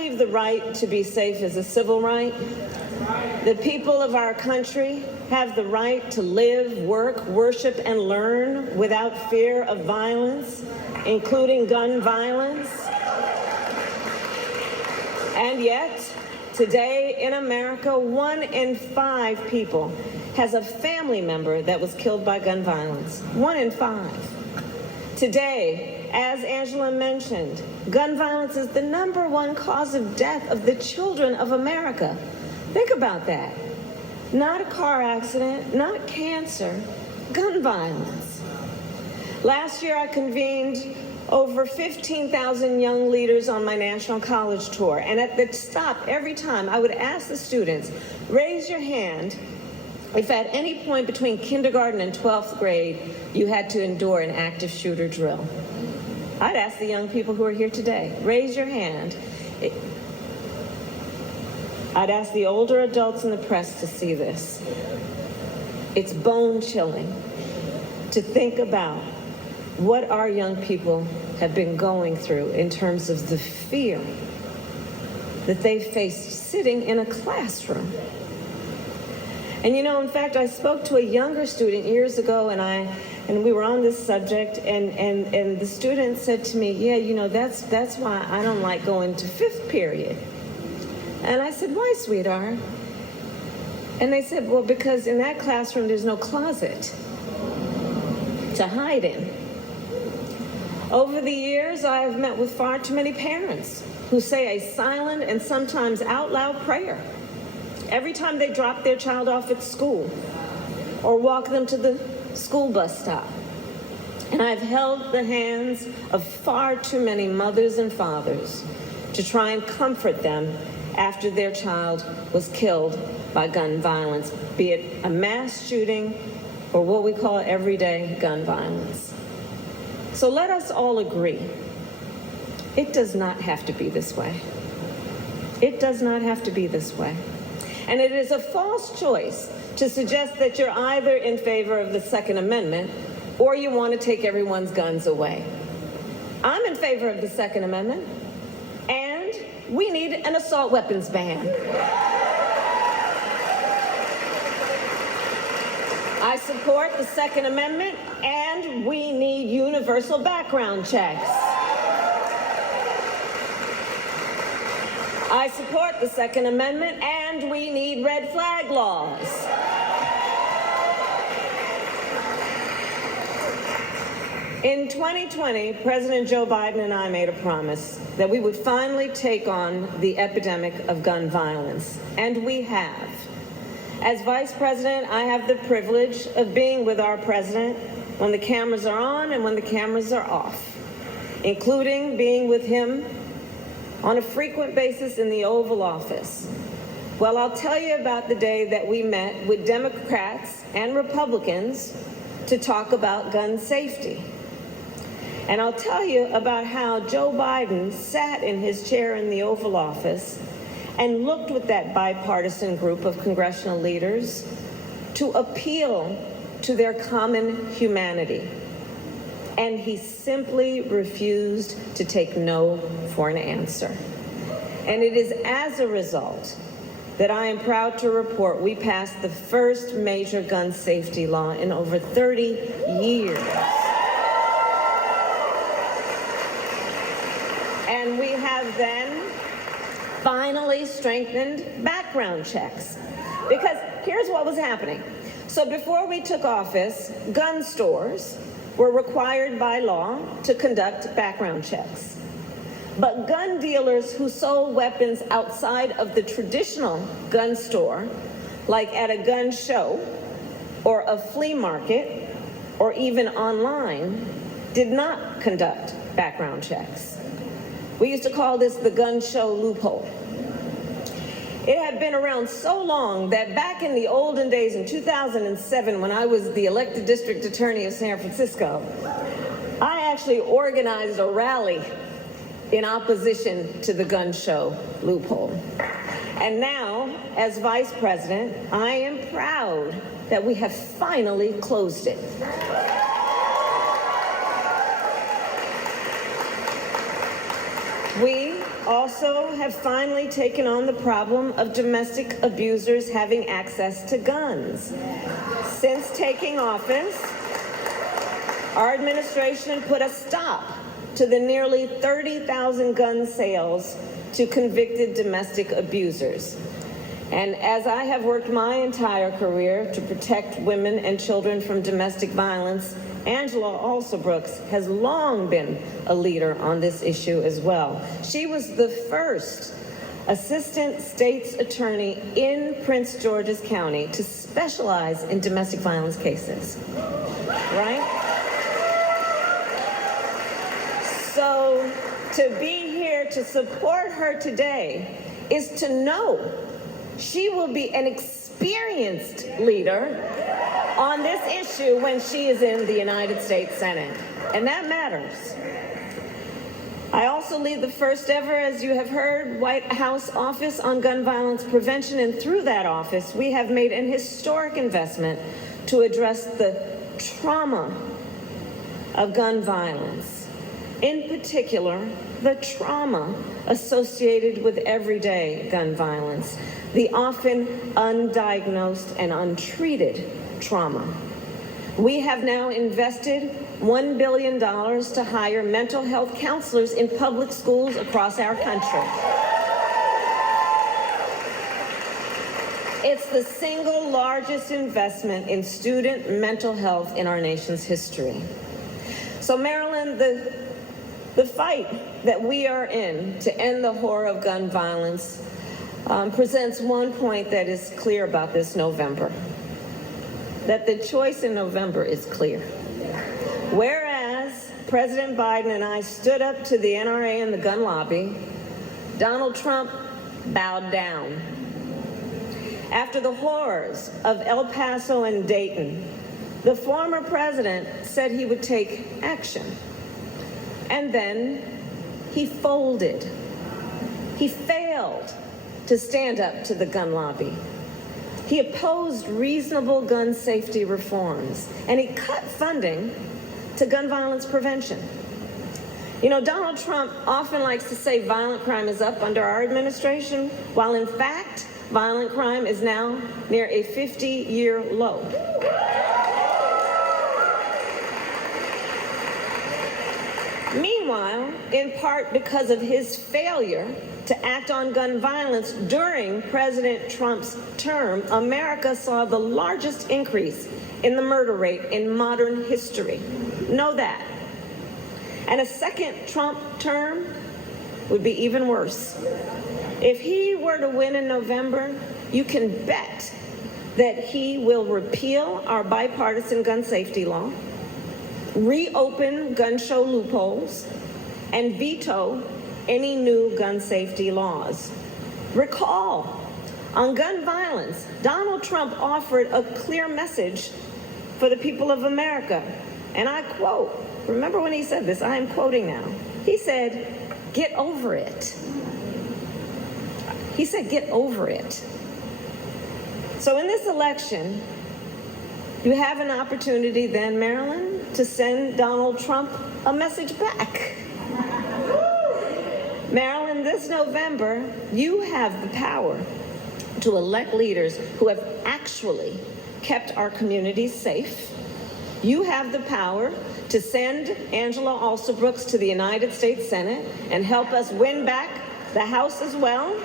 believe the right to be safe is a civil right. The people of our country have the right to live, work, worship, and learn without fear of violence, including gun violence. And yet, today in America, 1 in 5 people has a family member that was killed by gun violence. 1 in 5. Today, as Angela mentioned, gun violence is the #1 cause of death of the children of America. Think about that. Not a car accident, not cancer, gun violence. Last year, I convened over 15,000 young leaders on my national college tour. And at the stop, every time, I would ask the students, raise your hand if at any point between kindergarten and 12th grade you had to endure an active shooter drill. I'd ask the young people who are here today, raise your hand. I'd ask the older adults in the press to see this. It's bone-chilling to think about what our young people have been going through in terms of the fear that they faced sitting in a classroom. And you know, in fact, I spoke to a younger student years ago, and we were on this subject, and the student said to me, yeah, you know, that's why I don't like going to 5th period. And I said, why, sweetheart? And they said, well, because in that classroom there's no closet to hide in. Over the years, I have met with far too many parents who say a silent and sometimes out loud prayer every time they drop their child off at school or walk them to the school bus stop. And I've held the hands of far too many mothers and fathers to try and comfort them after their child was killed by gun violence, be it a mass shooting or what we call everyday gun violence. So let us all agree, it does not have to be this way. It does not have to be this way. And it is a false choice to suggest that you're either in favor of the Second Amendment or you want to take everyone's guns away. I'm in favor of the Second Amendment, and we need an assault weapons ban. I support the Second Amendment, and we need universal background checks. I support the Second Amendment, and we need red flag laws. In 2020, President Joe Biden and I made a promise that we would finally take on the epidemic of gun violence, and we have. As Vice President, I have the privilege of being with our President when the cameras are on and when the cameras are off, including being with him on a frequent basis in the Oval Office. Well, I'll tell you about the day that we met with Democrats and Republicans to talk about gun safety. And I'll tell you about how Joe Biden sat in his chair in the Oval Office and looked with that bipartisan group of congressional leaders to appeal to their common humanity. And he simply refused to take no for an answer. And it is as a result that I am proud to report we passed the first major gun safety law in over 30 years. And we have then finally strengthened background checks. Because here's what was happening. So before we took office, gun stores were required by law to conduct background checks. But gun dealers who sold weapons outside of the traditional gun store, like at a gun show or a flea market or even online, did not conduct background checks. We used to call this the gun show loophole. It had been around so long that back in the olden days in 2007, when I was the elected district attorney of San Francisco, I actually organized a rally in opposition to the gun show loophole. And now, as vice president, I am proud that we have finally closed it. We also have finally taken on the problem of domestic abusers having access to guns. Since taking office, our administration put a stop to the nearly 30,000 gun sales to convicted domestic abusers. And as I have worked my entire career to protect women and children from domestic violence, Angela Alsobrooks has long been a leader on this issue as well. She was the first assistant state's attorney in Prince George's County to specialize in domestic violence cases, right? So to be here to support her today is to know she will be an experienced leader on this issue when she is in the United States Senate, and that matters. I also lead the first ever, as you have heard, White House Office on Gun Violence Prevention, and through that office, we have made an historic investment to address the trauma of gun violence. In particular, the trauma associated with everyday gun violence, the often undiagnosed and untreated trauma. We have now invested $1 billion to hire mental health counselors in public schools across our country. It's the single largest investment in student mental health in our nation's history. So, Marilyn, the fight that we are in to end the horror of gun violence presents one point that is clear about this November, that the choice in November is clear. Whereas President Biden and I stood up to the NRA and the gun lobby, Donald Trump bowed down. After the horrors of El Paso and Dayton, the former president said he would take action. And then he folded. He failed to stand up to the gun lobby. He opposed reasonable gun safety reforms, and he cut funding to gun violence prevention. You know, Donald Trump often likes to say violent crime is up under our administration, while in fact, violent crime is now near a 50-year low. Meanwhile, in part because of his failure to act on gun violence during President Trump's term, America saw the largest increase in the murder rate in modern history. Know that. And a second Trump term would be even worse. If he were to win in November, you can bet that he will repeal our bipartisan gun safety law, reopen gun show loopholes, and veto any new gun safety laws. Recall, on gun violence, Donald Trump offered a clear message for the people of America. And I quote, remember when he said this, I am quoting now. He said, "Get over it." He said, "Get over it." So in this election, you have an opportunity then, Marilyn, to send Donald Trump a message back. Marilyn, this November, you have the power to elect leaders who have actually kept our communities safe. You have the power to send Angela Alsobrooks to the United States Senate and help us win back the House as well.